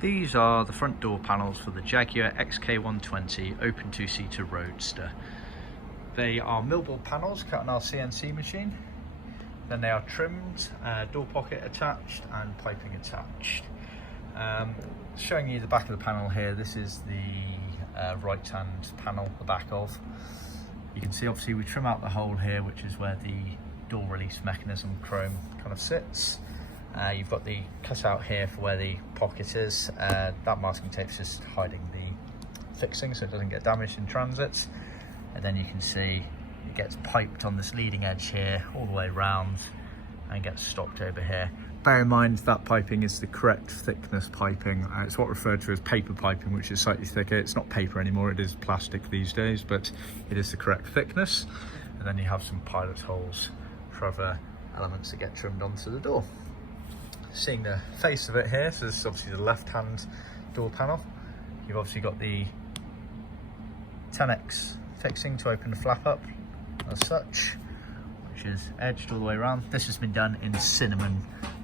These are the front door panels for the Jaguar XK120 Open Two-Seater Roadster. They are millboard panels cut on our CNC machine. Then they are trimmed, door pocket attached and piping attached. Showing you the back of the panel here, this is the right hand panel, the back of. You can see obviously we trim out the hole here, which is where the door release mechanism chrome kind of sits. You've got the cutout here for where the pocket is. That masking tape is just hiding the fixing so it doesn't get damaged in transit. And then you can see it gets piped on this leading edge here all the way around and gets stopped over here. Bear in mind that piping is the correct thickness piping. It's what referred to as paper piping, which is slightly thicker. It's not paper anymore, it is plastic these days, but it is the correct thickness. And then you have some pilot holes for other elements that get trimmed onto the door. Seeing the face of it here, so this is obviously the left hand door panel. You've obviously got the 10x fixing to open the flap up as such, which is edged all the way around. This has been done in cinnamon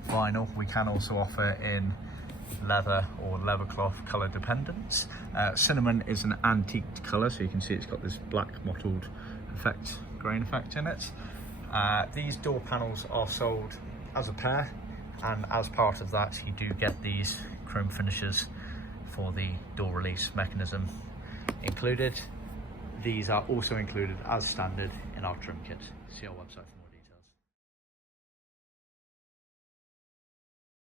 vinyl. We can also offer in leather or leather cloth, colour dependent. Cinnamon is an antiqued colour, so you can see it's got this black mottled effect, grain effect in it. These door panels are sold as a pair, and as part of that you do get these chrome finishes for the door release mechanism included. These are also included as standard in our trim kit. See our website.